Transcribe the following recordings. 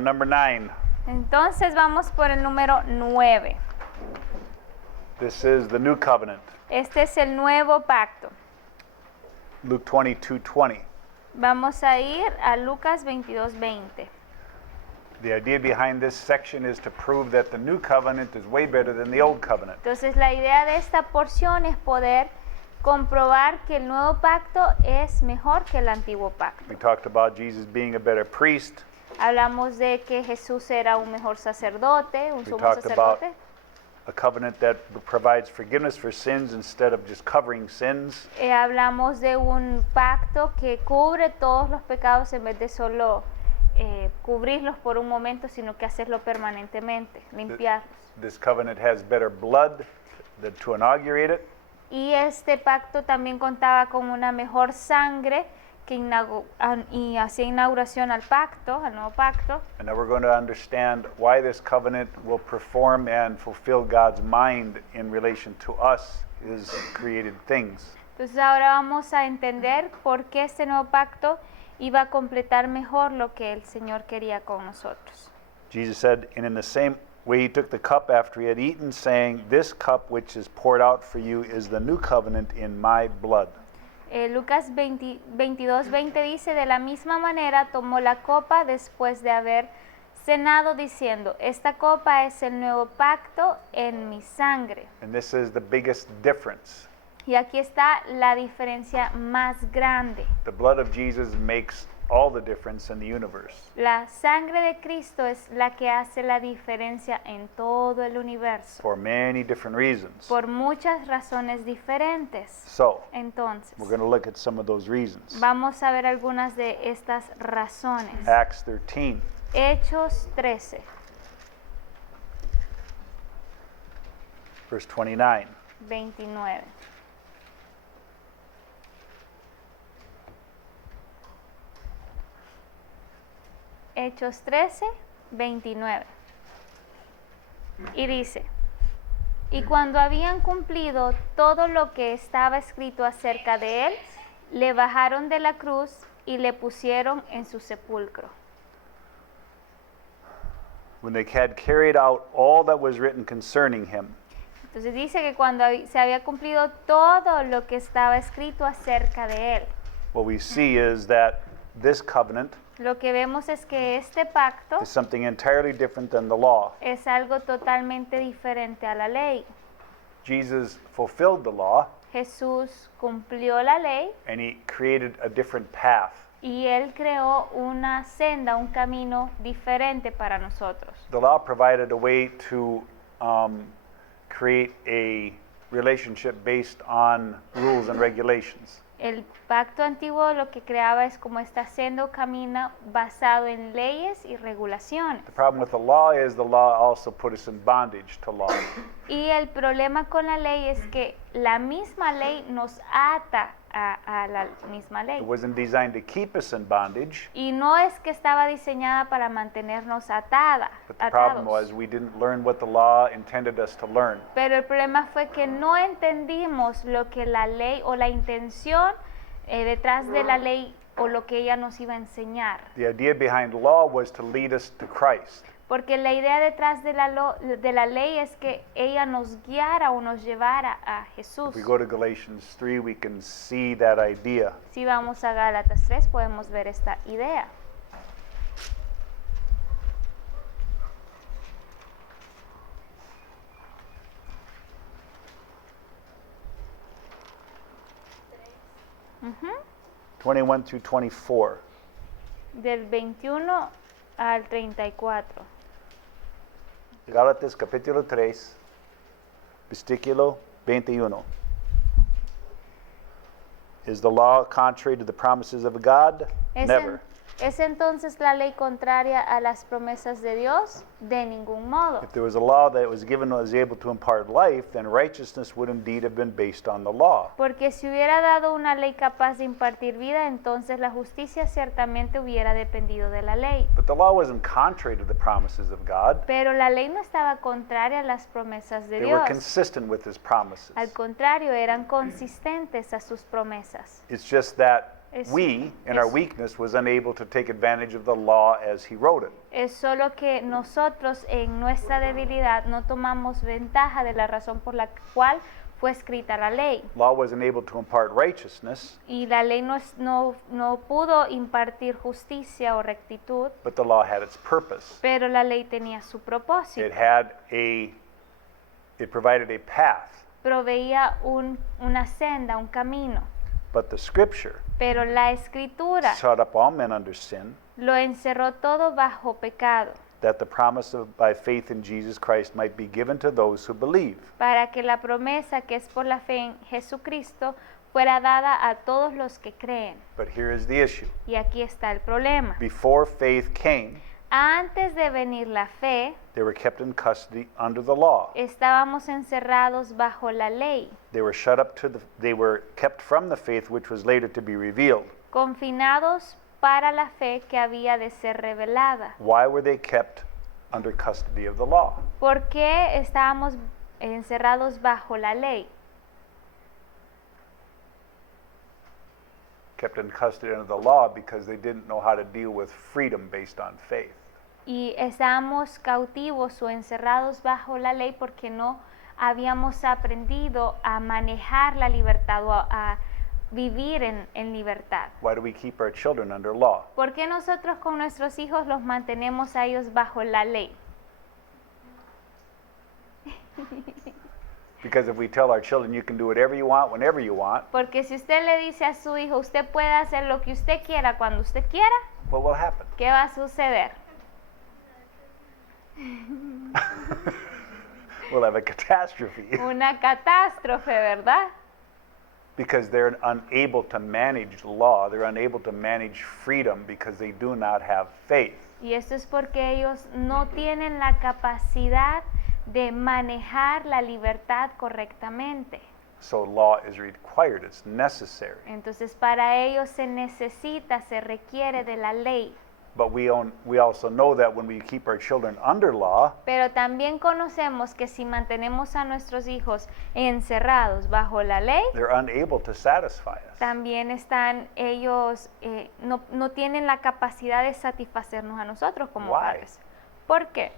on number 9. Entonces vamos por el número 9. This is the new covenant. Este es el nuevo pacto. Luke 22:20. Vamos a ir a Lucas 22:20. The idea behind this section is to prove that the new covenant is way better than the old covenant. Entonces la idea de esta porción es poder comprobar que el nuevo pacto es mejor que el antiguo pacto. We talked about Jesus being a better priest. Hablamos de que Jesús era un mejor sacerdote, un We sumo talked about sacerdote. a covenant that provides forgiveness for sins instead of just covering sins. Hablamos de un pacto que cubre todos los pecados en vez de solo cubrirlos por un momento, sino que hacerlo permanentemente, limpiarlos. This covenant has better blood to inaugurate it. Y este pacto también contaba con una mejor sangre que y hacía inauguración al pacto, al nuevo pacto. And now we're going to understand why this covenant will perform and fulfill God's mind in relation to us, His created things. Entonces ahora vamos a entender por qué este nuevo pacto iba a completar mejor lo que el Señor quería con nosotros. Jesus said, and in the same way he took the cup after he had eaten, saying, "This cup which is poured out for you is the new covenant in my blood." Lucas 22:20 dice, de la misma manera tomó la copa después de haber cenado diciendo, esta copa es el nuevo pacto en mi sangre. And this is the biggest difference. Y aquí está la diferencia más grande. The blood of Jesus makes all the difference in the universe. La sangre de Cristo es la que hace la diferencia en todo el universo. For many different reasons. Por muchas razones diferentes. So, Entonces, we're going to look at some of those reasons. vamos a ver algunas de estas razones. Acts 13. Hechos 13, Verse 29. 29. Hechos 13, 29. Y dice, y cuando habían cumplido todo lo que estaba escrito acerca de él, le bajaron de la cruz y le pusieron en su sepulcro. When they had carried out all that was written concerning him, Entonces dice que cuando se había cumplido todo lo que estaba escrito acerca de él, what we see is that this covenant lo que vemos es que este pacto is something entirely different than the law. es algo totalmente diferente a la ley. Jesus fulfilled the law Jesús cumplió la ley and he created a different path. y él creó una senda, un camino diferente para nosotros. The law provided a way to create a relationship based on rules and regulations. El pacto antiguo lo que creaba es como esta senda o camino basado en leyes y regulaciones. The problem with the law is the law also put us in bondage to law. Y el problema con la ley es que la misma ley nos ata a la misma ley. It wasn't designed to keep us in bondage, Y no es que estaba diseñada para mantenernos but the problem atados. was we didn't learn what the law intended us to learn. Pero el problema fue que no entendimos lo que la ley o la intención detrás de la ley o lo que ella nos iba a enseñar. The idea behind law was to lead us to Christ. Porque la idea detrás de la ley es que ella nos guiara o nos llevara a Jesús. If we go to Galatians 3, we can see that idea. Si vamos a Gálatas 3 podemos ver esta idea. Ujú. 21 through 24. Del 21 al 34. Gálatas capítulo 3, versículo 21. Is the law contrary to the promises of God? Never. ¿Es entonces la ley contraria a las promesas de Dios? De ningún modo. If there was a law that was given was able to impart life, then righteousness would indeed have been based on the law. Porque si hubiera dado una ley capaz de impartir vida, entonces la justicia ciertamente hubiera dependido de la ley. But the law wasn't contrary to the promises of God. Pero la ley no estaba contraria a las promesas de They were Dios. consistent with his promises. Al contrario, eran consistentes a sus promesas. It's just that We, in our es- weakness, was unable to take advantage of the law as he wrote it. Es solo que nosotros en nuestra debilidad no tomamos ventaja de la razón por la cual fue escrita la ley. Law wasn't able to impart righteousness, Y la ley no pudo impartir justicia o rectitud, but the law had its purpose. pero la ley tenía su propósito. It provided a path, Proveía una senda, un camino. but the scripture Pero la escritura shut up all men under sin, lo encerró todo bajo pecado, that the promise of by faith in Jesus Christ might be given to those who believe. para que la promesa que es por la fe en Jesucristo fuera dada a todos los que creen. But here is the issue. Y aquí está el problema. Before faith came, Antes de venir la fe, they were kept in custody under the law. estábamos encerrados bajo la ley, They were kept from the faith which was later to be revealed. confinados para la fe que había de ser revelada. Why were they kept under custody of the law? ¿Por qué estábamos encerrados bajo la ley? Kept in custody under the law because they didn't know how to deal with freedom based on faith. Y estábamos cautivos o encerrados bajo la ley porque no habíamos aprendido a manejar la libertad o a vivir en libertad. Why do we keep our children under law? ¿Por qué nosotros con nuestros hijos los mantenemos a ellos bajo la ley? Because if we tell our children you can do whatever you want, whenever you want, Porque si usted le dice a su hijo, usted puede hacer lo que usted quiera cuando usted quiera, what will happen? ¿qué va a suceder? We'll have a catastrophe Una catástrofe, ¿verdad? because they're unable to manage law, they're unable to manage freedom because they do not have faith. Y esto es porque ellos no tienen la capacidad de manejar la libertad correctamente. So law is required, it's necessary. Entonces para ellos se necesita, se requiere de la ley. But we also know that when we keep our children under law, Pero también conocemos que si mantenemos a nuestros hijos encerrados bajo la ley, they're unable to satisfy us. también están ellos, no tienen la capacidad de satisfacernos a nosotros como Why? padres. ¿Por qué?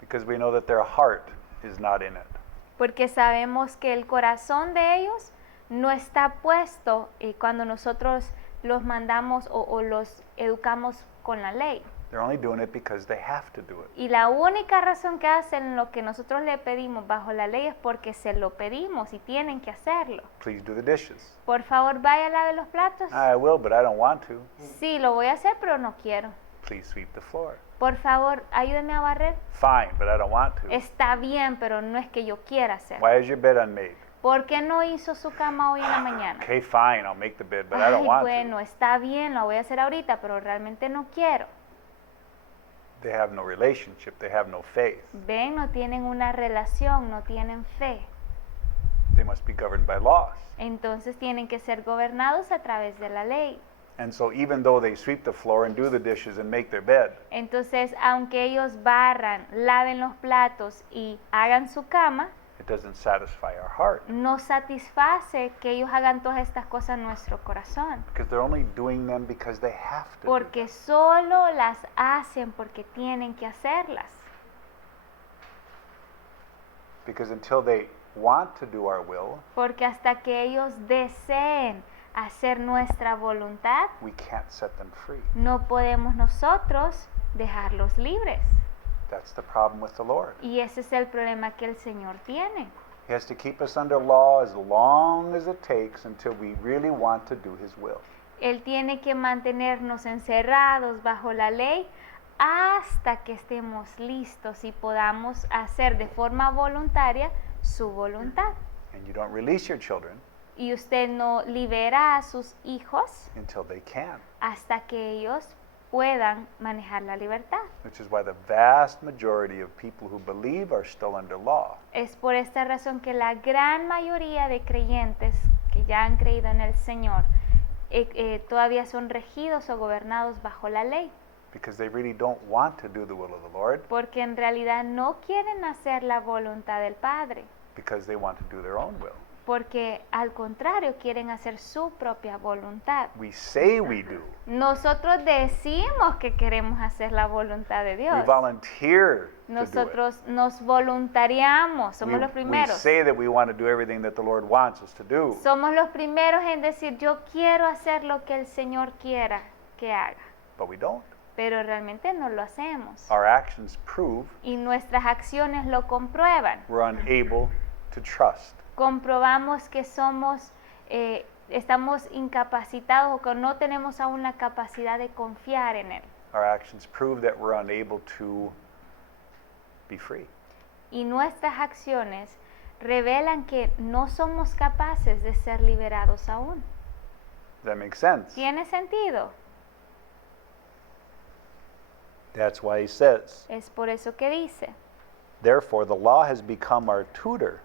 Because we know that their heart is not in it. Porque sabemos que el corazón de ellos no está puesto cuando nosotros los mandamos o los educamos con la ley. They're only doing it because they have to do it. Y la única razón que hacen lo que nosotros le pedimos bajo la ley es porque se lo pedimos y tienen que hacerlo. Please do the dishes. Por favor, vaya a lavar los platos. I will, but I don't want to. Sí, lo voy a hacer, pero no quiero. Please sweep the floor. Por favor, ayúdeme a barrer. Fine, but I don't want to. Está bien, pero no es que yo quiera hacerlo. Why is your bed unmade? ¿Por qué no hizo su cama hoy en la mañana? Okay, fine, I'll make the bed, but I don't Ay, want bueno, está bien, lo voy a hacer ahorita, pero realmente no quiero. to. They have no relationship, they have no faith. Ven, no tienen una relación, no tienen fe. They must be governed by laws. Entonces tienen que ser gobernados a través de la ley. And so even though they sweep the floor and do the dishes and make their bed, Entonces, aunque ellos barran, laven los platos y hagan su cama, it doesn't satisfy our heart no satisface que ellos hagan todas estas cosas en nuestro corazón. because they're only doing them because they have to. do Porque solo las hacen porque tienen que hacerlas. Because until they want to do our will, Porque hasta que ellos deseen hacer nuestra voluntad, we can't set them free. no podemos nosotros dejarlos libres. That's the problem with the Lord. Y ese es el problema que el Señor tiene. He has to keep us under law as long as it takes until we really want to do His will. Él tiene que mantenernos encerrados bajo la ley hasta que estemos listos y podamos hacer de forma voluntaria su voluntad. And you don't release your children Y usted no libera a sus hijos until they can, hasta que ellos puedan manejar la libertad. which is why the vast majority of people who believe are still under law. Es por esta razón que la gran mayoría de creyentes que ya han creído en el Señor todavía son regidos o gobernados bajo la ley, Because they really don't want to do the will of the Lord, porque en realidad no quieren hacer la voluntad del Padre, because they want to do their own will. porque al contrario quieren hacer su propia voluntad. We say we do. Nosotros decimos que queremos hacer la voluntad de We Dios. volunteer to do it. Nosotros nos voluntariamos, somos los We primeros. say that we want to do everything that the Lord wants us to do, Somos los primeros en decir, yo quiero hacer lo que el Señor quiera que haga, but we don't. pero realmente no lo hacemos. Our actions prove Y nuestras acciones lo comprueban. we're unable to trust. Comprobamos que estamos incapacitados o que no tenemos aún la capacidad de confiar en Él. Our actions prove that we're unable to be free. Y nuestras acciones revelan que no somos capaces de ser liberados aún. Does that make sense? ¿Tiene sentido? That's why he says, Es por eso que dice, therefore the law has become our tutor.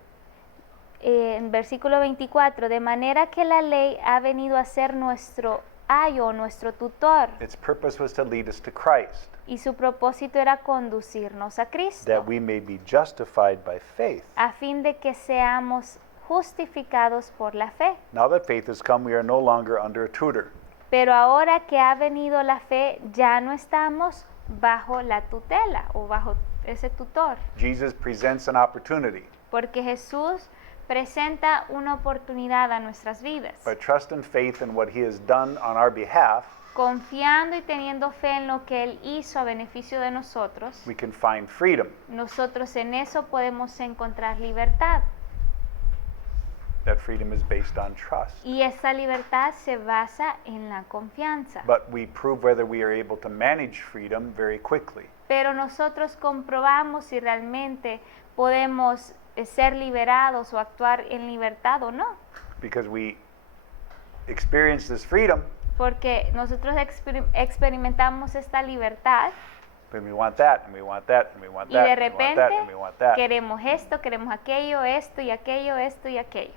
En versículo 24, de manera que la ley ha venido a ser nuestro ayo, nuestro tutor, Its purpose was to lead us to Christ, y su propósito era conducirnos a Cristo, that we may be justified by faith. a fin de que seamos justificados por la fe. Now that faith has come, we are no longer under a tutor. Pero ahora que ha venido la fe, ya no estamos bajo la tutela o bajo ese tutor, Jesus presents an opportunity. porque Jesús presenta una oportunidad a nuestras vidas. By trust and faith in what he has done on our behalf, Confiando y teniendo fe en lo que Él hizo a beneficio de nosotros, we can find freedom. nosotros en eso podemos encontrar libertad. That freedom is based on trust. Y esa libertad se basa en la confianza. But we prove whether we are able to manage freedom very quickly. Pero nosotros comprobamos si realmente podemos ser liberados o actuar en libertad o no. Because we experience this freedom, Porque nosotros experimentamos esta libertad but we want that, and we want that, and we want y that, de and we want repente that, and we want that. queremos esto, queremos aquello, esto y aquello, esto y aquello.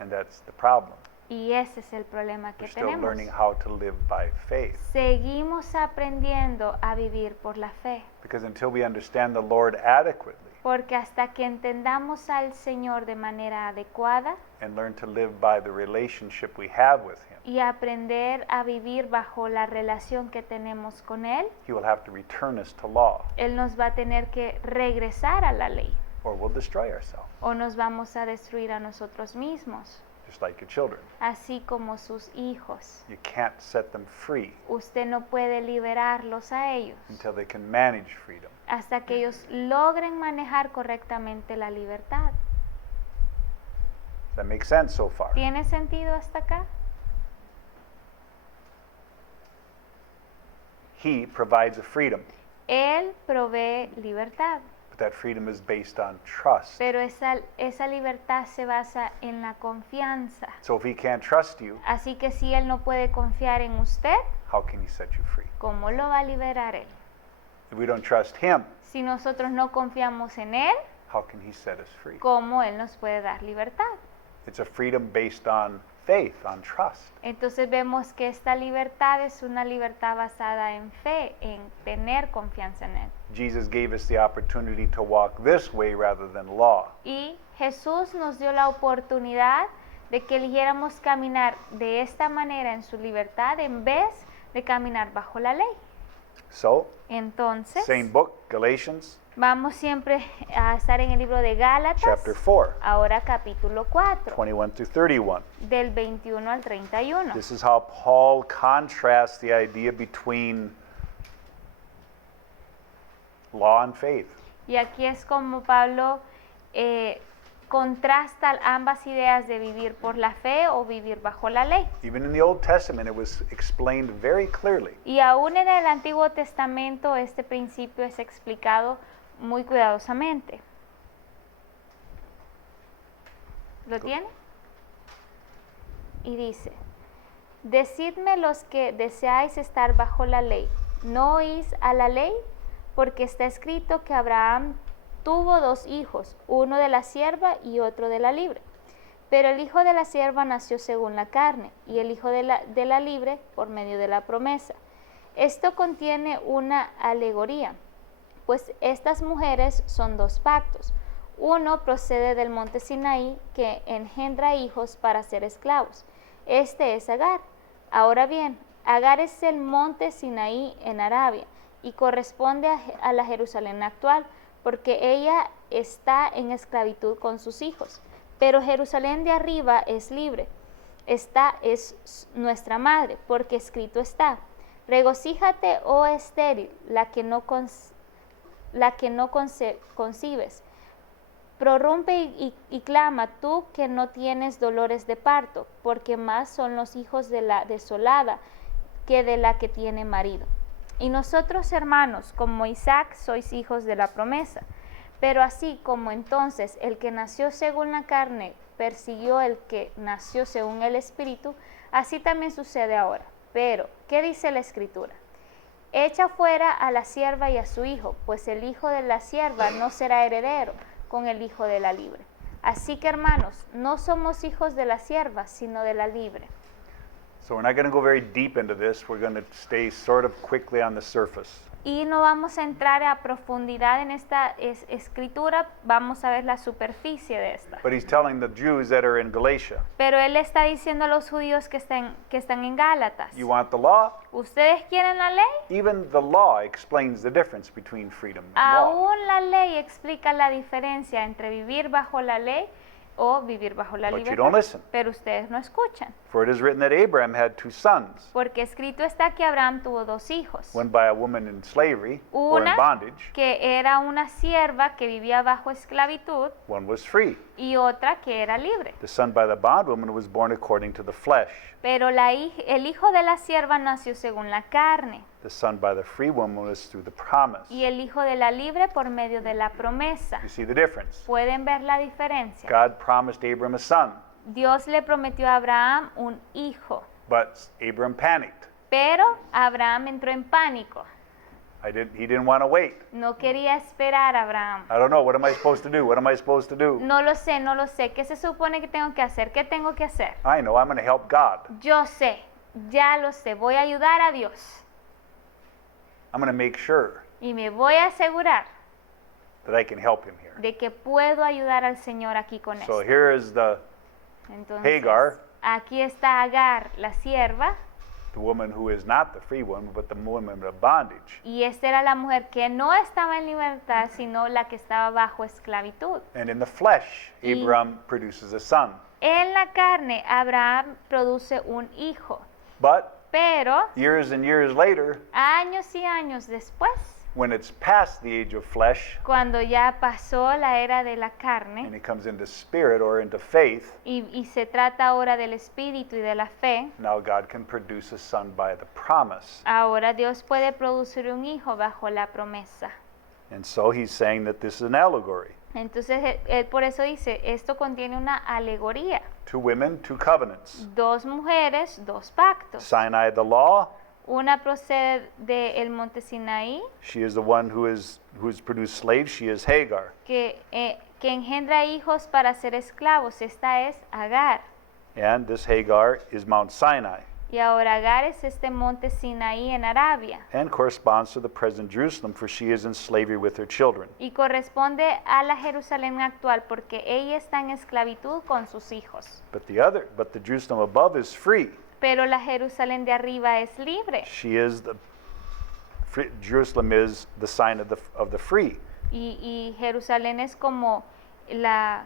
And that's the problem. Y ese es el problema que We're still tenemos. learning how to live by faith. Seguimos aprendiendo a vivir por la fe, Because until we understand the Lord adequately porque hasta que entendamos al Señor de manera adecuada and learn to live by the relationship we have with him, y aprender a vivir bajo la relación que tenemos con Él, he will have to return us to law, Él nos va a tener que regresar a la ley or we'll destroy ourselves, o nos vamos a destruir a nosotros mismos, just like your children. así como sus hijos. You can't set them free Usted no puede liberarlos a ellos until they can manage freedom. hasta que ellos logren manejar correctamente la libertad. Does that make sense so far? ¿Tiene sentido hasta acá? He provides a freedom, Él provee libertad, but that freedom is based on trust. pero esa libertad se basa en la confianza. So if he can't trust you, Así que si Él no puede confiar en usted, how can he set you free? ¿cómo lo va a liberar Él? If we don't trust him, Si nosotros no confiamos en Él, how can he set us free? ¿cómo Él nos puede dar libertad? It's a freedom based on faith, on trust. Entonces vemos que esta libertad es una libertad basada en fe, en tener confianza en Él. Jesus gave us the opportunity to walk this way rather than law. Y Jesús nos dio la oportunidad de que eligiéramos caminar de esta manera en su libertad en vez de caminar bajo la ley. So, Entonces, same book, Galatians, vamos siempre a estar en el libro de Gálatas, chapter 4, ahora capítulo 4, 21 through 31. del 21 al 31. This is how Paul contrasts the idea between law and faith. Y aquí es como Pablo contrasta ambas ideas de vivir por la fe o vivir bajo la ley. Even in the Old Testament, it was explained very clearly. Y aún en el Antiguo Testamento este principio es explicado muy cuidadosamente. ¿Lo tiene? Y dice, decidme los que deseáis estar bajo la ley, ¿no oís a la ley? Porque está escrito que Abraham tuvo 2 hijos, uno de la sierva y otro de la libre. Pero el hijo de la sierva nació según la carne, y el hijo de la libre por medio de la promesa. Esto contiene una alegoría, pues estas mujeres son 2 pactos. Uno procede del monte Sinaí, que engendra hijos para ser esclavos. Este es Agar. Ahora bien, Agar es el monte Sinaí en Arabia y corresponde a la Jerusalén actual, porque ella está en esclavitud con sus hijos. Pero Jerusalén de arriba es libre. Esta es nuestra madre, porque escrito está: regocíjate, oh estéril, la que no concibes. Prorrumpe y clama tú que no tienes dolores de parto, porque más son los hijos de la desolada que de la que tiene marido. Y nosotros, hermanos, como Isaac, sois hijos de la promesa. Pero así como entonces el que nació según la carne persiguió el que nació según el Espíritu, así también sucede ahora. Pero, ¿qué dice la Escritura? Echa fuera a la sierva y a su hijo, pues el hijo de la sierva no será heredero con el hijo de la libre. Así que, hermanos, no somos hijos de la sierva, sino de la libre. So we're not going to go very deep into this. We're going to stay sort of quickly on the surface. Y no vamos a entrar a profundidad en esta escritura, vamos a ver la superficie de esta. But he's telling the Jews that are in Galatia, Pero él está diciendo a los judíos que están en Gálatas, you want the law? ¿ustedes quieren la ley? Even the law explains the difference between freedom and law. Aún la ley explica la diferencia entre vivir bajo la ley o vivir bajo la But you libertad. don't listen. Pero ustedes no escuchan, For it is written that Abraham had two sons, porque escrito está que Abraham tuvo dos hijos. one by a woman in slavery or in Una bondage, que era una sierva que vivía bajo esclavitud one was free. y otra que era libre. The son by the bondwoman was born according to the flesh. Pero el hijo de la sierva nació según la carne The son by the free woman was through the promise. y el hijo de la libre por medio de la promesa. You see the difference? ¿Pueden ver la diferencia? God promised Abram a son, Dios le prometió a Abraham un hijo, but Abram panicked. pero Abraham entró en pánico. He didn't want to wait. No quería esperar a Abraham. I don't know, what am I supposed to do? What am I supposed to do? No lo sé, no lo sé. ¿Qué se supone que tengo que hacer? ¿Qué tengo que hacer? I know, I'm going to help God. Yo sé, ya lo sé. Voy a ayudar a Dios I'm going to make sure y me voy a asegurar that I can help him here. de que puedo ayudar al Señor aquí con So esto. here is the Entonces, Hagar. aquí está Agar, la sierva, woman who is not the free woman, but the woman of bondage. y esta era la mujer que no estaba en libertad, sino la que estaba bajo esclavitud. And in the flesh, Y- Abram produces a son. En la carne, Abraham produce un hijo, But pero years and years later, años y años después, when it's past the age of flesh cuando ya pasó la era de la and carne it comes into spirit or into faith, y se trata ahora del espíritu y de la fe, now God can produce a son by the promise. ahora Dios puede producir un hijo bajo la promesa. And so he's saying that this is an allegory. Entonces, él por eso dice, esto contiene una alegoría. Two women, two covenants. Dos mujeres, dos pactos. Sinai, the law, Una procede del monte Sinaí, she is the one who has produced slaves, she is Hagar. que engendra hijos para ser esclavos. Esta es Agar. And this Hagar is Mount Sinai Y ahora Agar es este monte Sinaí en Arabia. and corresponds to the present Jerusalem, for she is in slavery with her children. Y corresponde a la Jerusalén actual porque ella está en esclavitud con sus hijos. But the Jerusalem above is free. Pero la Jerusalén de arriba es libre. She is Jerusalem is the sign of the free. Y Jerusalén es como la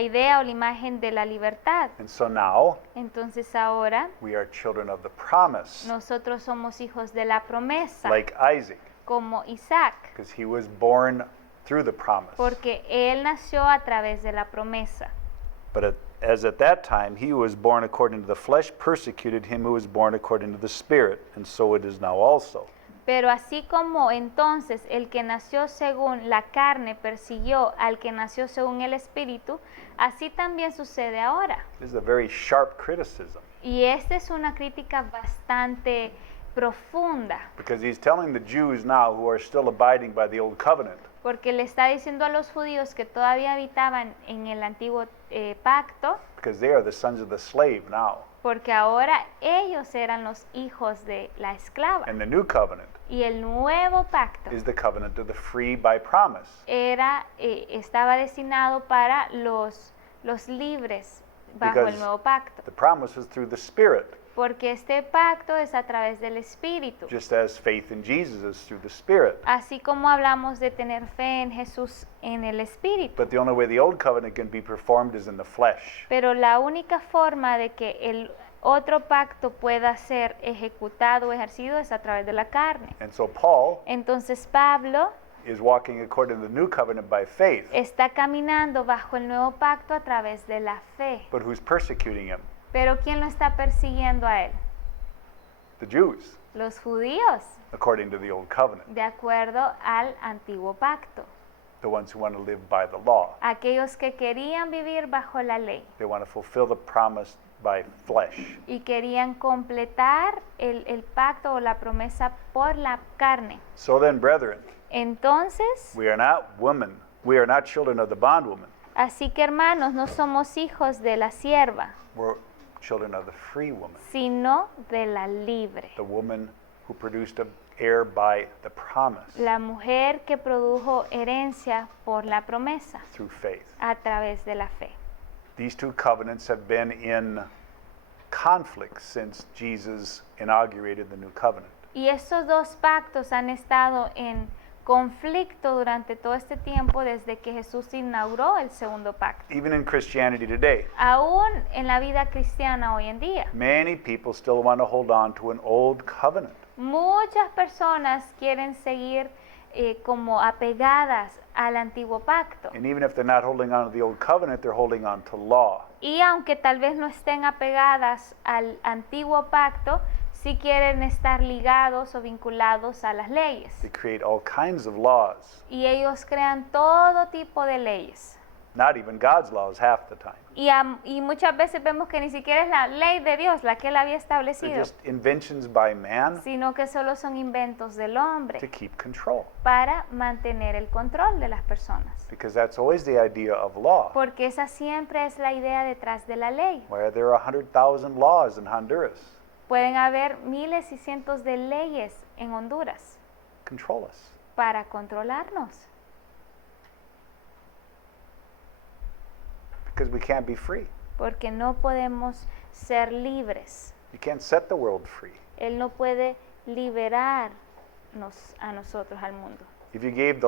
idea o la imagen de la libertad. And so now Entonces ahora we are children of the promise, nosotros somos hijos de la promesa, like Isaac, como Isaac, because he was born through the promise. porque él nació a través de la promesa. But as at that time he who was born according to the flesh persecuted him who was born according to the Spirit, and so it is now also. Pero así como entonces el que nació según la carne persiguió al que nació según el Espíritu, así también sucede ahora. This is a very sharp criticism, Y esta es una crítica bastante profunda, because he's telling the Jews now who are still abiding by the old covenant, Porque le está diciendo a los judíos que todavía habitaban en el antiguo pacto, because they are the sons of the slave now. porque ahora ellos eran los hijos de la esclava. And the new covenant Y el nuevo pacto is the covenant of the free by promise. estaba destinado para los libres bajo Because el nuevo pacto. the promise is through the Spirit, Porque este pacto es a través del Espíritu. just as faith in Jesus is through the Spirit. Así como hablamos de tener fe en Jesús en el Espíritu. But the only way the old covenant can be performed is in the flesh. Pero la única forma de que el otro pacto pueda ser ejecutado o ejercido es a través de la carne. And so Paul Entonces Pablo is walking according to the new covenant by faith, está caminando bajo el nuevo pacto a través de la fe. but who's persecuting him? Pero ¿quién lo está persiguiendo a él? The Jews, Los judíos, according to the old covenant, de acuerdo al antiguo pacto. the ones who want to live by the law. Aquellos que querían vivir bajo la ley They want to fulfill the promise by flesh. y querían completar el pacto o la promesa por la carne. So then, brethren, Entonces, we are not women, we are not children of the bondwoman, así que hermanos, no somos hijos de la sierva, we're children of the free woman, sino de la libre. the woman who produced an heir by the promise La mujer que produjo herencia por la promesa through faith. a través de la fe. These two covenants have been in conflict since Jesus inaugurated the new covenant. Y estos dos pactos han estado en conflicto durante todo este tiempo desde que Jesús inauguró el segundo pacto. Even in Christianity today, Aún en la vida cristiana hoy en día, many people still want to hold on to an old covenant. muchas personas quieren seguir como apegadas al antiguo pacto. And even if they're not holding on to the old covenant, they're holding on to law. Y aunque tal vez no estén apegadas al antiguo pacto, sí quieren estar ligados o vinculados a las leyes. They create all kinds of laws, Y ellos crean todo tipo de leyes. not even God's laws half the time. Y muchas veces vemos que ni siquiera es la ley de Dios la que él había They're establecido, just inventions by man sino que solo son inventos del hombre to keep control. para mantener el control de las personas. Because that's always the idea of law. Porque esa siempre es la idea detrás de la ley. Where there are 100,000 laws in Honduras, Pueden haber miles y cientos de leyes en Honduras control us. para controlarnos, Because we can't be free. porque no podemos ser libres. You can't set the world free. Él no puede liberarnos a nosotros, al mundo. If you gave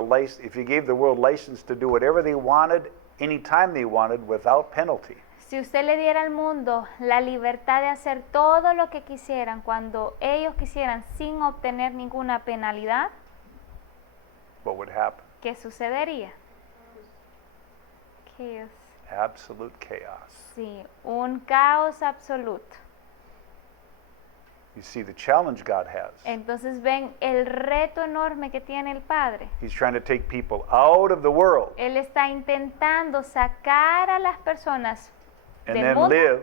the world license to do whatever they wanted, anytime they wanted, without penalty, Si usted le diera al mundo la libertad de hacer todo lo que quisieran cuando ellos quisieran sin obtener ninguna penalidad, what would happen? ¿qué sucedería? Chaos. Absolute chaos. Sí, un caos absoluto. You see the challenge God has. Entonces ven el reto enorme que tiene el Padre. He's trying to take people out of the world Él está intentando sacar a las personas and del then mundo live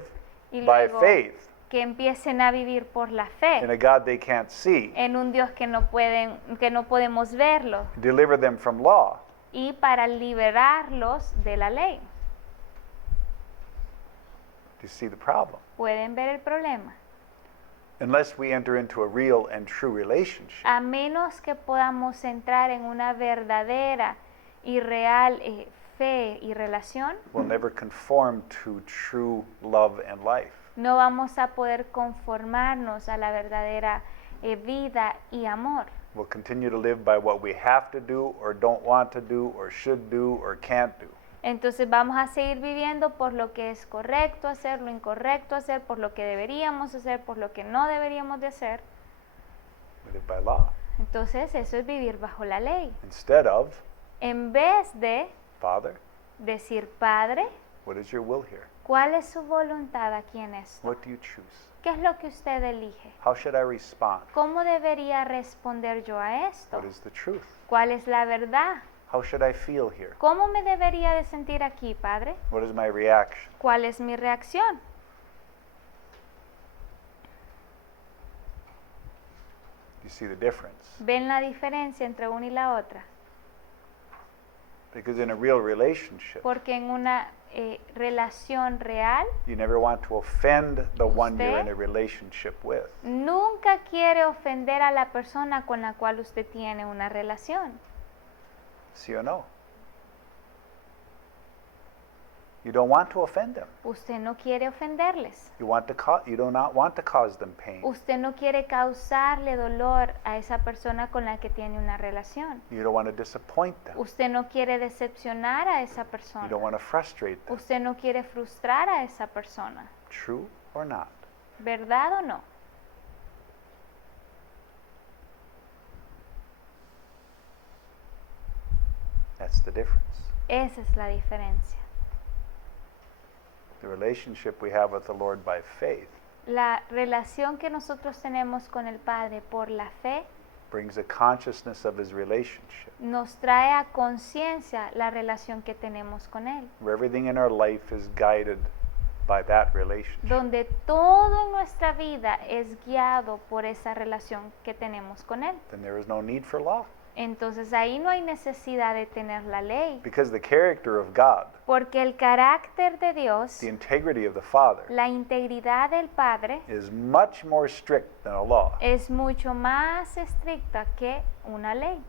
y by luego faith que empiecen a vivir por la in a fe God they can't see, en un Dios que no podemos verlo, deliver them from law. y para liberarlos de la ley. Do you see the problem? ¿Pueden ver el problema? Unless we enter into a real and true relationship, A menos que podamos entrar en una verdadera y real fe y relación, we'll never conform to true love and life. no vamos a poder conformarnos a la verdadera vida y amor. We'll continue to live by what we have to do or don't want to do or should do or can't do. Entonces vamos a seguir viviendo por lo que es correcto hacer, lo incorrecto hacer, por lo que deberíamos hacer, por lo que no deberíamos de hacer. We live by law. Entonces eso es vivir bajo la ley. Instead of, En vez de Father, decir, Padre, what is your will here? ¿cuál es su voluntad aquí en esto? What do you choose? ¿Qué es lo que usted elige? How should I respond? ¿Cómo debería responder yo a esto? What is the truth? ¿Cuál es la verdad? How should I feel here? ¿Cómo me debería de sentir aquí, Padre? What is my reaction? ¿Cuál es mi reacción? You see the difference? ¿Ven la diferencia entre una y la otra? Because in a real relationship, Porque en una relación real, you never want to offend the one you're in Usted a relationship with. nunca quiere ofender a la persona con la cual usted tiene una relación. ¿Sí o no? You don't want to offend them. Usted no quiere ofenderles. You do not want to cause them pain. Usted no quiere causarle dolor a esa persona con la que tiene una relación. You don't want to disappoint them. Usted no quiere decepcionar a esa You persona. don't want to frustrate them. Usted no quiere frustrar a esa persona. True or not? ¿Verdad o no? That's the difference. Esa es la diferencia. The relationship we have with the Lord by faith La relación que nosotros tenemos con el Padre por la fe brings a consciousness of his relationship, nos trae a conciencia la relación que tenemos con Él, where everything in our life is guided by that relationship. donde todo en nuestra vida es guiado por esa relación que tenemos con Él. Then there is no need for law. Entonces ahí no hay necesidad de tener la ley, Because the character of God, porque el carácter de Dios, the integrity of the Father, la integridad del Padre, is much more strict than a law. es mucho más estricta que una ley.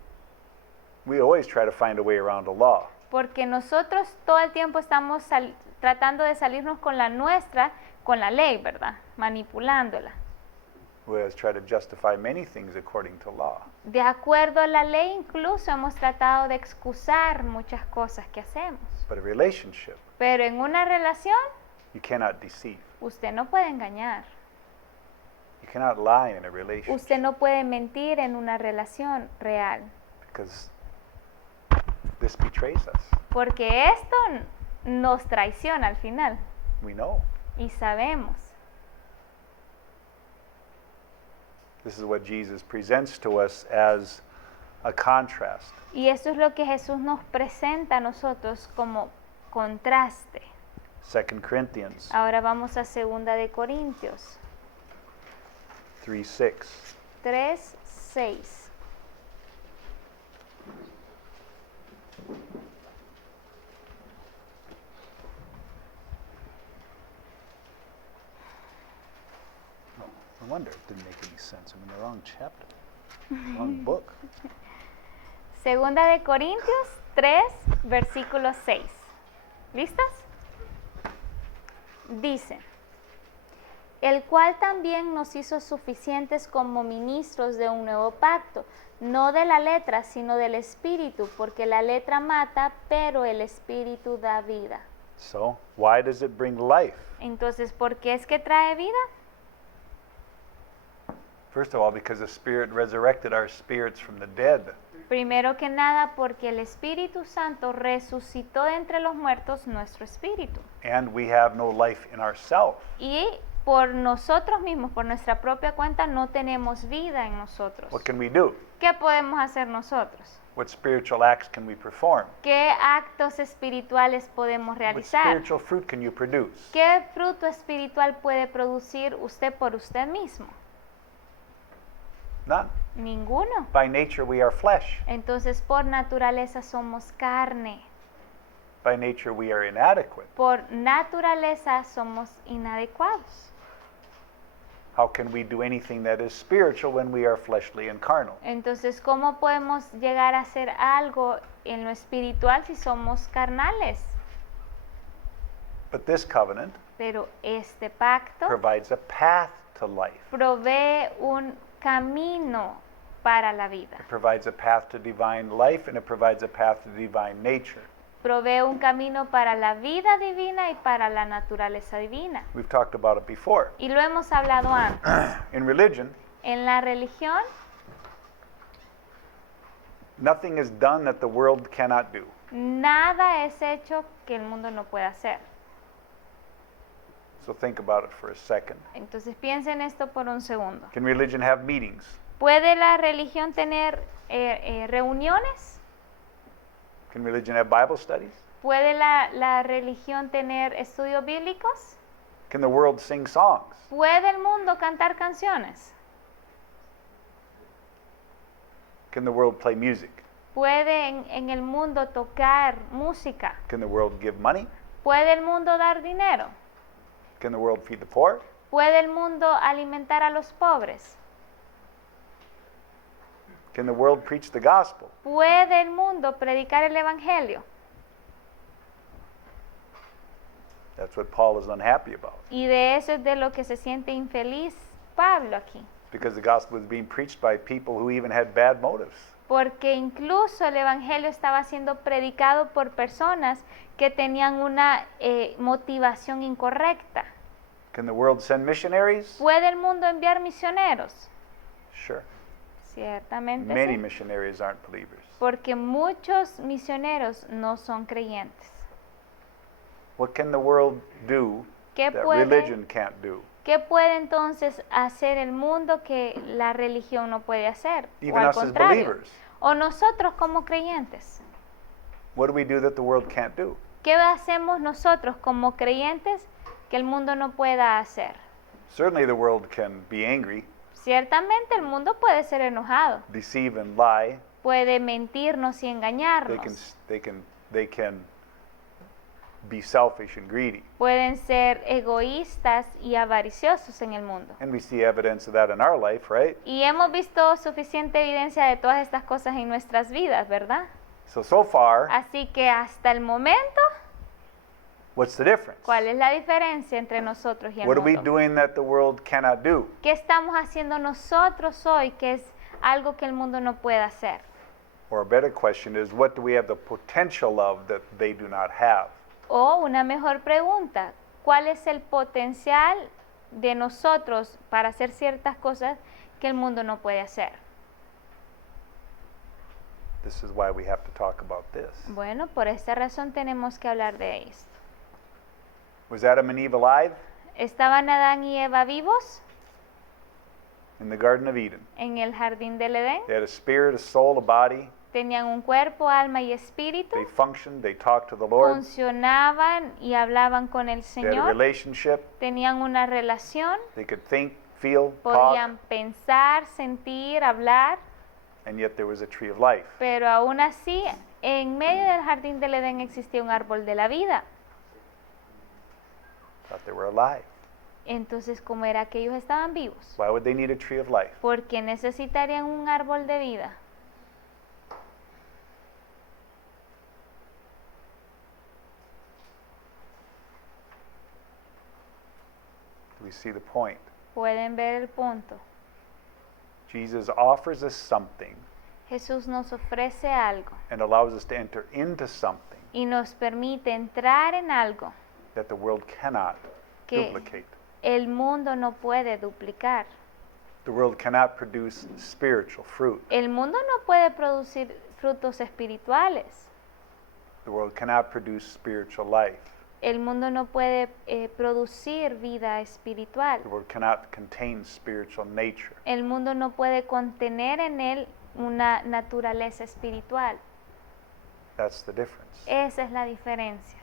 We always try to find a way around a law. Porque nosotros todo el tiempo estamos tratando de salirnos con la nuestra, con la ley, ¿verdad? Manipulándola. We always try to justify many things according to law. De acuerdo a la ley, incluso hemos tratado de excusar muchas cosas que hacemos. But a relationship, Pero en una relación, you cannot deceive. usted no puede engañar. You cannot lie in a relationship Usted no puede mentir en una relación real. because this betrays us. Porque esto nos traiciona al final. We know. Y sabemos. This is what Jesus presents to us as a contrast. Y eso es lo que Jesús nos presenta a nosotros como contraste. 2 Corinthians Ahora vamos a 2 de Corintios 3:6. 3:6. No wonder it didn't make any sense. I'm in the wrong chapter, wrong book. 2 de Corintios 3, versículo 6. ¿Listos? Dice, el cual también nos hizo suficientes como ministros de un nuevo pacto, no de la letra, sino del espíritu, porque la letra mata, pero el espíritu da vida. So, why does it bring life? Entonces, ¿por qué es que trae vida? First of all, because the Spirit resurrected our spirits from the dead. Primero que nada, porque el Espíritu Santo resucitó de entre los muertos nuestro espíritu. And we have no life in ourselves. Y por nosotros mismos, por nuestra propia cuenta, no tenemos vida en nosotros. What can we do? ¿Qué podemos hacer nosotros? What spiritual acts can we perform? ¿Qué actos espirituales podemos What realizar? spiritual fruit can you produce? ¿Qué fruto espiritual puede producir usted por usted mismo? None. Ninguno. By nature, we are flesh. Entonces, por naturaleza somos carne. By nature, we are inadequate. Por naturaleza somos inadecuados. How can we do anything that is spiritual when we are fleshly and carnal? Entonces, ¿cómo podemos llegar a hacer algo en lo espiritual si somos carnales? But this covenant Pero este pacto provides a path to life. provee un camino para la vida. It provides a path to divine life, and it provides a path to divine nature. Provee un camino para la vida divina y para la naturaleza divina. We've talked about it before. Y lo hemos hablado antes. In religion, En la religión, nothing is done that the world cannot do. nada es hecho que el mundo no pueda hacer. So think about it for a second. Entonces piensen esto por un segundo. Can religion have meetings? ¿Puede la religión tener reuniones? Can religion have Bible studies? ¿Puede la religión tener estudios bíblicos? Can the world sing songs? ¿Puede el mundo cantar canciones? Can the world play music? ¿Puede en el mundo tocar música? Can the world give money? ¿Puede el mundo dar dinero? Can the world feed the poor? ¿Puede el mundo alimentar a los pobres? Can the world preach the gospel? ¿Puede el mundo predicar el evangelio? That's what Paul is unhappy about. Y de eso es de lo que se siente infeliz Pablo aquí. Because the gospel is being preached by people who even had bad motives. Porque incluso el evangelio estaba siendo predicado por personas que tenían una motivación incorrecta. Can the world send missionaries? ¿Puede el mundo enviar misioneros? Sure. Ciertamente Many sí. missionaries aren't believers. Porque muchos misioneros no son creyentes. What can the world do ¿Qué that puede, religion can't do? ¿Qué puede entonces hacer el mundo que la religión no puede hacer? O Even al us as contrario, believers. o nosotros como creyentes. What do we do that the world can't do? ¿Qué hacemos nosotros como creyentes que el mundo no pueda hacer? Certainly the world can be angry, Ciertamente el mundo puede ser enojado, deceive and lie. puede mentirnos y engañarnos, They can be selfish and greedy. pueden ser egoístas y avariciosos en el mundo. And we see evidence of that in our life, right? Y hemos visto suficiente evidencia de todas estas cosas en nuestras vidas, ¿verdad? So far, Así que hasta el momento, what's the difference? ¿cuál es la diferencia entre nosotros y el What are we mundo? doing that the world cannot do? ¿Qué estamos haciendo nosotros hoy que es algo que el mundo no puede hacer? Or a better question is, what do we have the potential of that they do not have? O una mejor pregunta, ¿cuál es el potencial de nosotros para hacer ciertas cosas que el mundo no puede hacer? This is why we have to talk about this. Bueno, por esta razón tenemos que hablar de esto. Was Adam and Eve alive ¿Estaban Adán y Eva vivos in the Garden of Eden? en el jardín del Edén? They had a spirit, a soul, a body. Tenían un cuerpo, alma y espíritu. They functioned, they talked to the Lord. Funcionaban y hablaban con el They had a Señor. relationship. Tenían una relación. They could think, feel, talk, Podían pensar, sentir, hablar. and yet there was a tree of life. Pero aún así, en medio del jardín del Edén existía un árbol de la vida. Thought they were alive. Entonces, ¿cómo era que ellos estaban vivos? Why would they need a tree of life? ¿Por qué necesitarían un árbol de vida? Do we see the point? Pueden ver el punto. Jesus offers us something Jesús nos ofrece algo and allows us to enter into something y nos permite entrar en algo that the world cannot que duplicate. el mundo no puede duplicar. The world cannot produce spiritual fruit. El mundo no puede producir frutos espirituales. The world cannot produce spiritual life. El mundo no puede producir vida espiritual. The world cannot contain spiritual nature. El mundo no puede contener en él una naturaleza espiritual. That's the difference. Esa es la diferencia.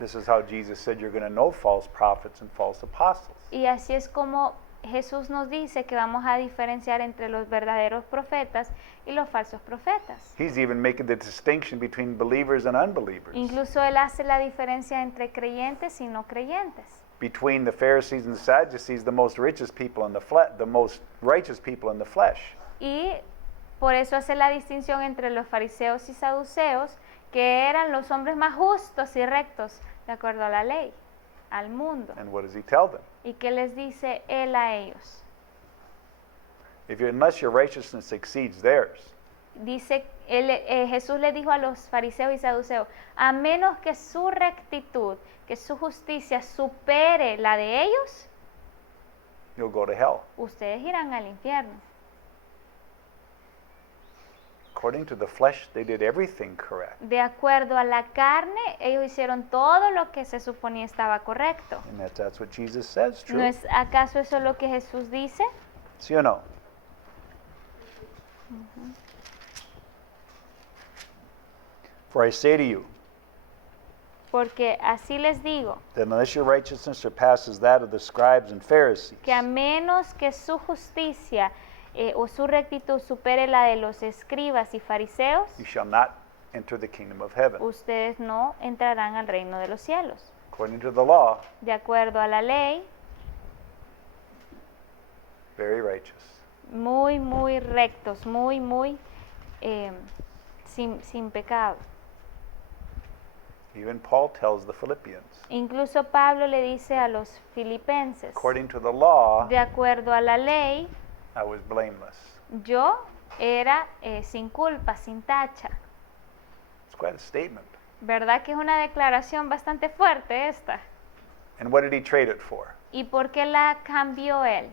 This is how Jesus said you're going to know false prophets and false apostles. Y así es como Jesús nos dice que vamos a diferenciar entre los verdaderos profetas y los falsos profetas. He's even making the distinction between believers and unbelievers. Incluso él hace la diferencia entre creyentes y no creyentes. Between the Pharisees and the Sadducees, the most righteous people in the flesh. Y por eso hace la distinción entre los fariseos y saduceos, que eran los hombres más justos y rectos de acuerdo a la ley, al mundo. And what does he tell them? ¿Y qué les dice él a ellos? Unless your righteousness exceeds theirs, Dice, Jesús le dijo a los fariseos y saduceos, a menos que su rectitud, que su justicia supere la de ellos, you'll go to hell. ustedes irán al infierno. According to the flesh, they did everything correct. De acuerdo a la carne, ellos hicieron todo lo que se suponía estaba correcto. And that's what Jesus says, true? ¿No es acaso eso lo que Jesús dice? ¿Sí o no? For I say to you, Porque así les digo, that unless your righteousness surpasses that of the scribes and Pharisees, que a menos que su justicia o su rectitud supere la de los escribas y fariseos, you shall not enter the kingdom of heaven. ustedes no entrarán al reino de los cielos. According to the law, De acuerdo a la ley, very righteous. muy, muy rectos, muy, sin pecado. Even Paul tells the Philippians, Incluso Pablo le dice a los filipenses, according to the law, de acuerdo a la ley, I was blameless. yo era sin culpa, sin tacha. It's quite a statement. ¿Verdad que es una declaración bastante fuerte esta? And what did he trade it for? ¿Y por qué la cambió él?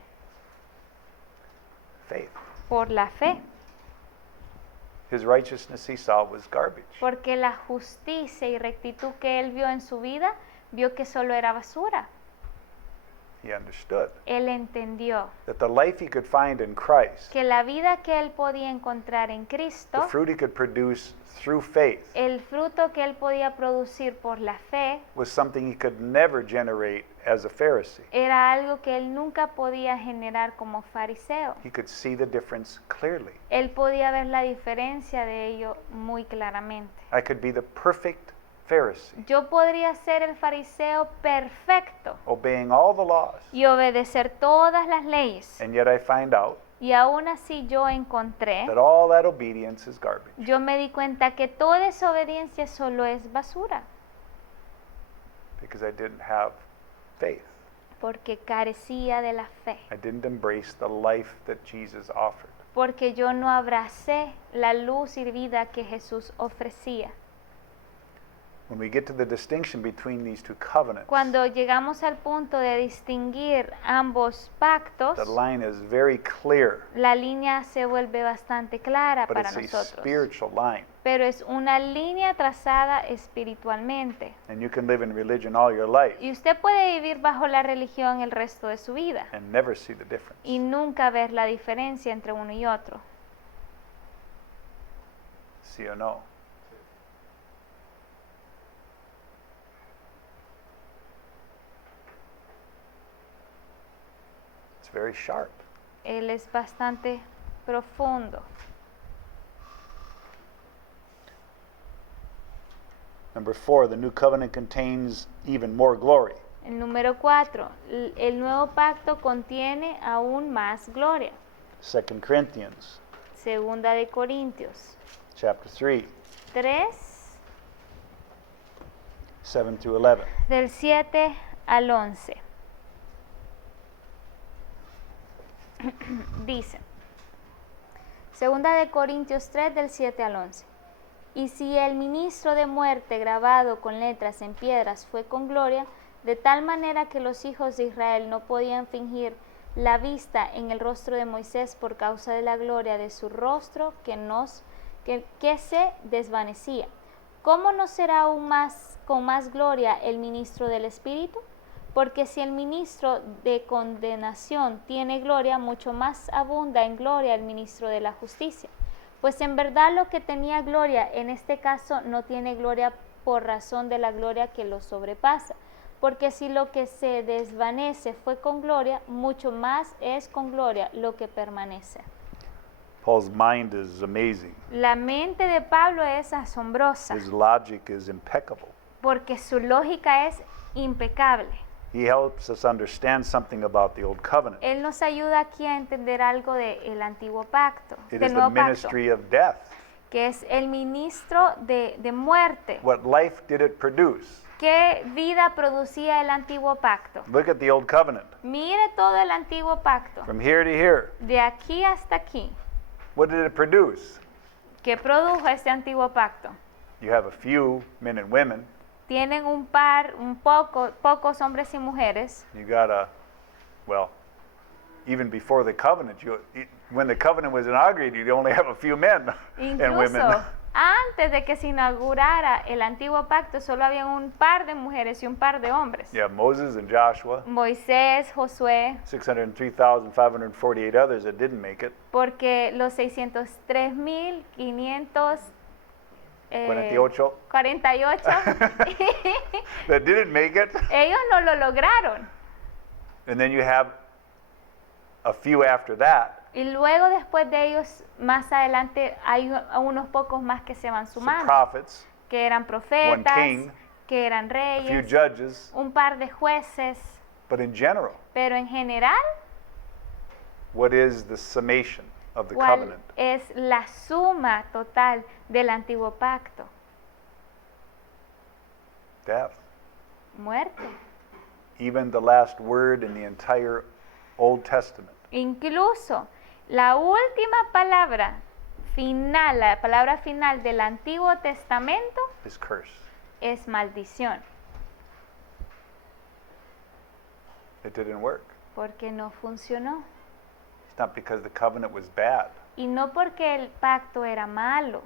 Faith. Por la fe. His righteousness he saw was garbage. Porque la justicia y rectitud que él vio en su vida, vio que solo era basura. He understood Él entendió that the life he could find in Christ, que la vida que él podía encontrar en the Cristo, fruit he could produce through faith, el fruto que él podía producir por la fe, was something he could never generate as a Pharisee. era algo que él nunca podía generar como fariseo. He could see the difference clearly. Él podía ver la diferencia de ello muy claramente. I could be the perfect Pharisee, Yo podría ser el fariseo perfecto obeying all the laws, y obedecer todas las leyes. and yet I find out Y aún así yo encontré, that all that obedience is garbage yo me di cuenta que toda esa obediencia solo es basura, because I didn't have faith. porque carecía de la fe, I didn't embrace the life that Jesus offered. porque yo no abracé la luz y vida que Jesús ofrecía. When we get to the distinction between these two covenants, Cuando llegamos al punto de distinguir ambos pactos, the line is very clear, la línea se vuelve bastante clara but para it's a nosotros. spiritual line. Pero es una línea trazada espiritualmente. And you can live in religion all your life Y usted puede vivir bajo la religión el resto de su vida and never see the difference. y nunca ver la diferencia entre uno y otro. ¿Sí o no? It's very sharp. Él es bastante profundo. Number 4, the new covenant contains even more glory. El número 4, el nuevo pacto contiene aún más gloria. 2 Corinthians Segunda de Corintios chapter 3, 3, 7 through 11. del 7 al 11. Dice, Segunda de Corintios 3 del 7 al 11. Y si el ministro de muerte grabado con letras en piedras fue con gloria, de tal manera que los hijos de Israel no podían fingir la vista en el rostro de Moisés por causa de la gloria de su rostro que se desvanecía. ¿Cómo no será aún más con más gloria el ministro del Espíritu? Porque si el ministro de condenación tiene gloria, mucho más abunda en gloria el ministro de la justicia. Pues en verdad lo que tenía gloria en este caso no tiene gloria por razón de la gloria que lo sobrepasa. Porque si lo que se desvanece fue con gloria, mucho más es con gloria lo que permanece. Paul's mind is amazing. La mente de Pablo es asombrosa His logic is impeccable. porque su lógica es impecable. He helps us understand something about the old covenant. Él nos ayuda aquí a entender algo del antiguo pacto, It del is the nuevo pacto, ministry of death. que es el ministro de muerte. What life did it produce? ¿Qué vida producía el antiguo pacto? Look at the old covenant. Mire todo el antiguo pacto, From here to here, de aquí hasta aquí. what did it produce? ¿Qué produjo este antiguo pacto? You have a few men and women. Tienen pocos hombres y mujeres. You got even before the covenant, when the covenant was inaugurated, you only have a few men and women. Incluso antes de que se inaugurara el antiguo pacto, solo había un par de mujeres y un par de hombres. You have Moses and Joshua, Moisés, Josué, 603,548 others that didn't make it. porque los 603,500 48 48 that didn't make it. ellos no lo lograron. And then you have a few after that Y luego después de ellos, más adelante, hay unos pocos más que se van Some sumando, prophets, que eran profetas, king, que eran a few reyes, judges, un par de jueces, but in general, pero en general, what is the summation of the ¿cuál covenant? es la suma total del antiguo pacto? Death. Muerte. Even the last word in the entire Old Testament Incluso la última palabra final, la palabra final del Antiguo Testamento is curse. es maldición, It didn't work. porque no funcionó. It's not because the covenant was bad. Y no porque el pacto era malo,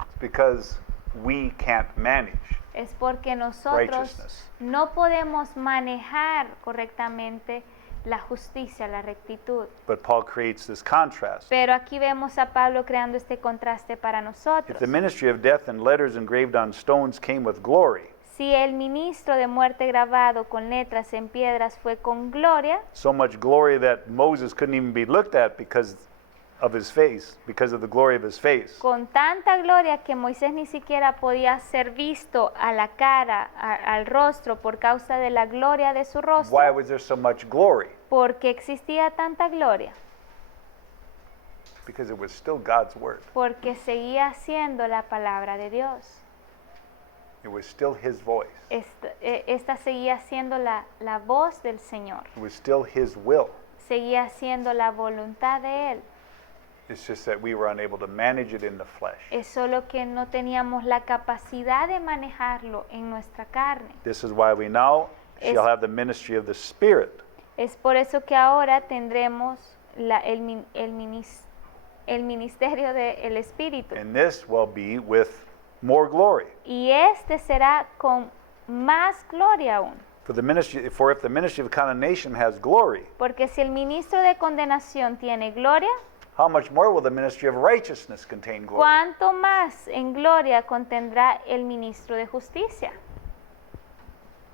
It's because we can't manage es porque nosotros righteousness. no podemos manejar correctamente la justicia, la rectitud. But Paul creates this contrast. Pero aquí vemos a Pablo creando este contraste para If nosotros. the ministry of death and letters engraved on stones came with glory, Si el ministro de muerte grabado con letras en piedras fue con gloria, so much glory that Moses couldn't even be looked at because of his face, because of the glory of his face. con tanta gloria que Moisés ni siquiera podía ser visto a la cara, al rostro, por causa de la gloria de su rostro, Why was there so much glory? porque existía tanta gloria, Because it was still God's word. porque seguía siendo la palabra de Dios. It was still his voice. Esta seguía siendo la voz del Señor, It was still his will. seguía siendo la voluntad de Él. It's just that we were unable to manage it in the flesh. Es solo que no teníamos la capacidad de manejarlo en nuestra carne. This is why we now shall have the ministry of the Spirit. Es por eso que ahora tendremos el ministerio del Espíritu. And this will be with more glory. Y este será con más gloria aún. For if the ministry of condemnation has glory, Porque si el ministro de condenación tiene gloria, how much more will the ministry of righteousness contain glory? ¿cuánto más en gloria contendrá el ministro de justicia?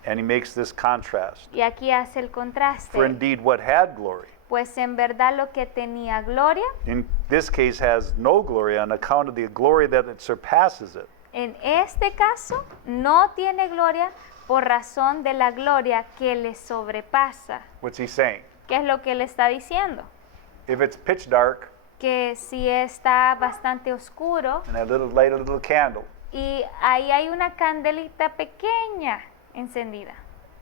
And he makes this contrast. Y aquí hace el For contraste. indeed what had glory, Pues en verdad lo que tenía gloria, in this case has no glory on account of the glory that it surpasses it. en este caso no tiene gloria por razón de la gloria que le sobrepasa. What's he saying? ¿Qué es lo que él está diciendo? If it's pitch dark Que si está bastante oscuro and light a little candle, y ahí hay una candelita pequeña encendida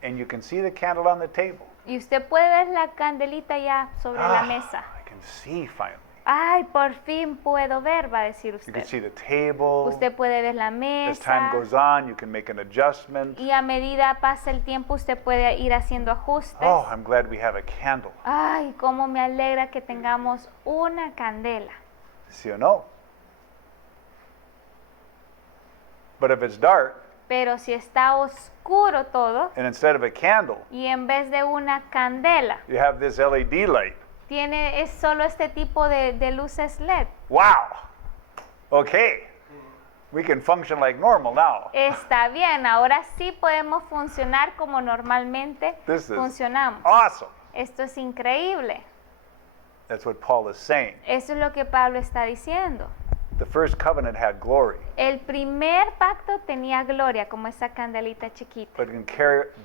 and you can see the candle on the table. y usted puede ver la candelita ya sobre la mesa. I can see finally. Ay, por fin puedo ver, va a decir You can usted. see the table. Usted puede ver la As time mesa goes on, you can make an adjustment. y a medida pasa el tiempo usted puede ir haciendo ajustes. Oh, I'm glad we have a candle. Ay, cómo me alegra que tengamos una candela. ¿Sí o no? But if it's dark, Pero si está oscuro todo and instead of a candle, y en vez de una candela, you have this LED light. es solo este tipo de luces LED. Wow. Okay. We can function like normal now. Está bien, ahora sí podemos funcionar como normalmente This is funcionamos. awesome. Esto es increíble. That's what Paul is saying. Eso es lo que Pablo está diciendo. The first covenant had glory, El primer pacto tenía gloria, como esa candelita chiquita.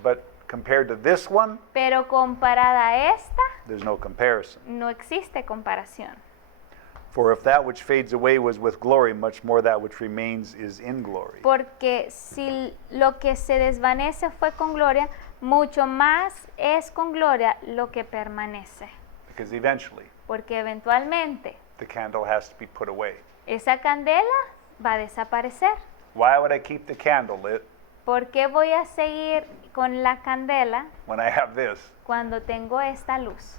but compared to this one, Pero comparada a esta, there's no comparison. no existe comparación. For if that which fades away was with glory, much more that which remains is in glory. Porque si lo que se desvanece fue con gloria, mucho más es con gloria lo que permanece. Because eventually, Porque eventualmente the candle has to be put away. esa candela va a desaparecer. Why would I keep the candle lit ¿Por qué voy a seguir con la candela when I have this? cuando tengo esta luz?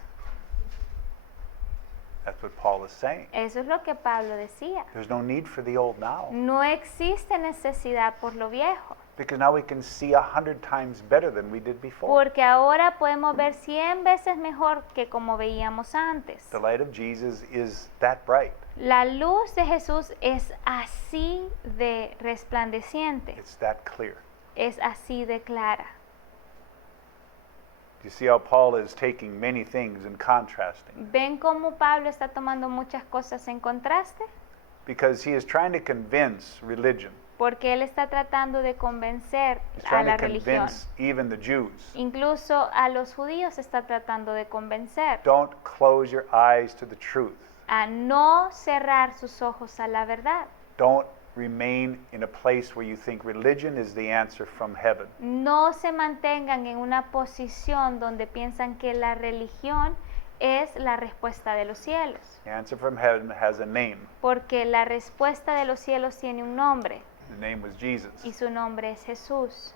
That's what Paul is saying. Eso es lo que Pablo decía. There's no need for the old now. No existe necesidad por lo viejo, Because now we can see 100 times better than we did before. porque ahora podemos ver 100 veces mejor que como veíamos antes. The light of Jesus is that bright. La luz de Jesús es así de resplandeciente, It's that clear. es así de clara. You see how Paul is taking many things and contrasting? ¿Ven cómo Pablo está tomando muchas cosas en contraste? Because he is trying to convince religion. Porque él está tratando de convencer He's a trying la to religión. convince even the Jews. Incluso a los judíos está tratando de convencer Don't close your eyes to the truth. a no cerrar sus ojos a la verdad. Don't remain in a place where you think religion is the answer from heaven. No se mantengan en una posición donde piensan que la religión es la respuesta de los cielos. The answer from heaven has a name. Porque la respuesta de los cielos tiene un nombre The name was Jesus. y su nombre es Jesús.